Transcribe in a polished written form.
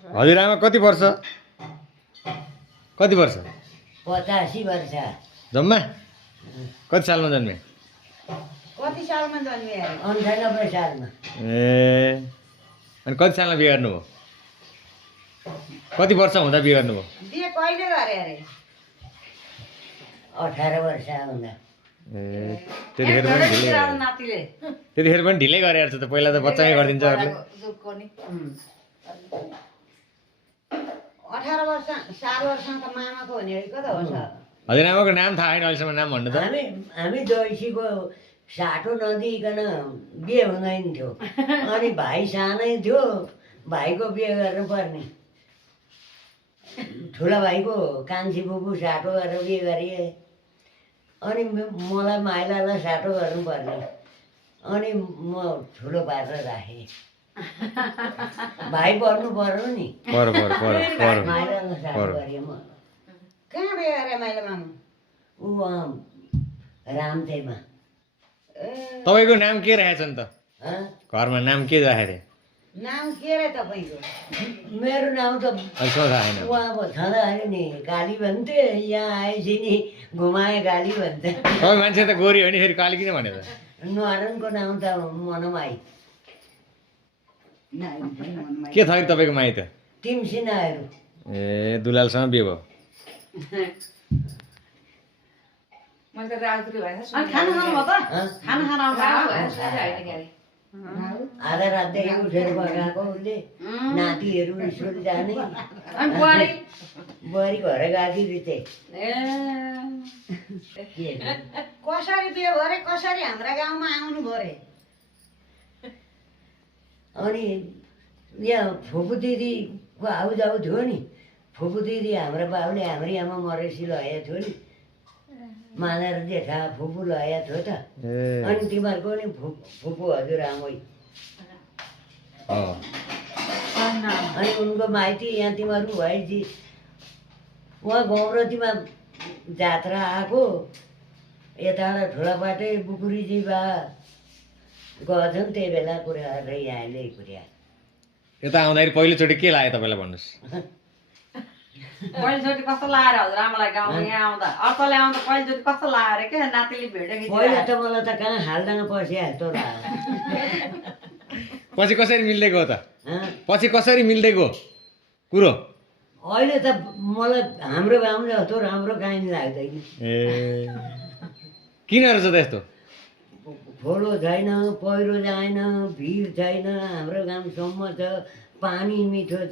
हजुरआमा कति वर्ष? कति वर्ष? 85 वर्ष। जम्मा कति सालमा जन्मे? कति सालमा जन्मे अरे? 98 सालमा। ए अनि कति सालमा बिहे गर्नुभयो? कति वर्ष हुँदा बिहे गर्नुभयो? बिहे कहिले गरे अरे? 18 वर्ष हुँदा। ए त्यतिखेर पनि ढिलै गरेर छ त। पहिला त बच्चामै गरिदिन्छ अरूले। 18 वर्ष 4 वर्षमा त मामाको हुने हो कता हो सर? हजुरआमाको नाम थाहा छैन अहिलेसम्म, नाम भन्नु त। हामी जैसीको साटो नदिइकन बिहे हुँदैन थियो। अनि भाइ सानै थियो, भाइको बिहे गर्नुपर्ने। ठुला भाइको कान्छी बुबु साटो गरेर बिहे गरिए। अनि मलाई माइलालाई साटो गर्नुपर्ने। अनि म ठुलो पारेर राखेँ। भाइ पर्नु पर्यो नि। माइलालाई साटो गरेँ म। कहाँ बिहे गरे माइला मामा? ऊ रामतेमा। तपाईँको नाम के राखेछ नि त? हँ? घरमा नाम के राखेको थिएँ? नाम के रे तपाईँको? मेरो नाम त अहिलेसम्म थाहा छैन। उहाँ छँदाखेरि नि काली भन्थे, यहाँ आएपछि नि घुमाए गाली भन्थे। तपाईँ मान्छे त गोरी हो नि, फेरि काली किन भन्यो त? नुहारनको नाम त मनमाई। के थियो तपाईँको माइत? टिमसिनाहरू। ए दुलालसँग बिहे भयो। आधा रातदेखि उठेर पकाएको उसले। नातिहरू स्कुल जाने। बुहारी घर गएकी रिते। कसरी बिहे भयो रे? कसरी हाम्रा गाउँमा आउनु भयो रे? अनि यहाँ फुपू दिदीको आउजाउ थियो नि। फुपू दिदी हाम्रो बाबुले हाम्रै आमा मरेपछि लगाएको थियो नि। मानेर जेठा फुपू लगाएको थियो त। अनि तिमीहरूको नि फुपू हजुरआमै। अनि उनको माइती यहाँ तिमीहरू भएपछि उहाँ गौरतीमा जात्रा आएको। यताबाट ठुलापाटै बुकुरीजी बा गएछन्, त्यही बेला कुरा यहाँले कुरा। यता आउँदाखेरि पहिलोचोटि के लाग्यो तपाईँलाई भन्नुहोस्? पहिलोचोटि कस्तो लाग्यो हजुरआमालाई गाउँ यहाँ आउँदा? अर्कोले आउँदा पहिलोचोटि कस्तो लाग्यो क्या? नातिले भेटेको पहिला त मलाई त कहाँ हाल्दैन पसिहाल्थ्यो र। पछि कसरी मिल्दै गयो त? पछि कसरी मिल्दै गयो कुरो? अहिले त मलाई हाम्रो गाउँ जस्तो राम्रो काहीँ लाग्दैन। ए किन रहेछ त यस्तो? खोलो छैन, पहिरो जाएन, भिड छैन, हाम्रो गाउँसम्म छ, पानी मिठो छ।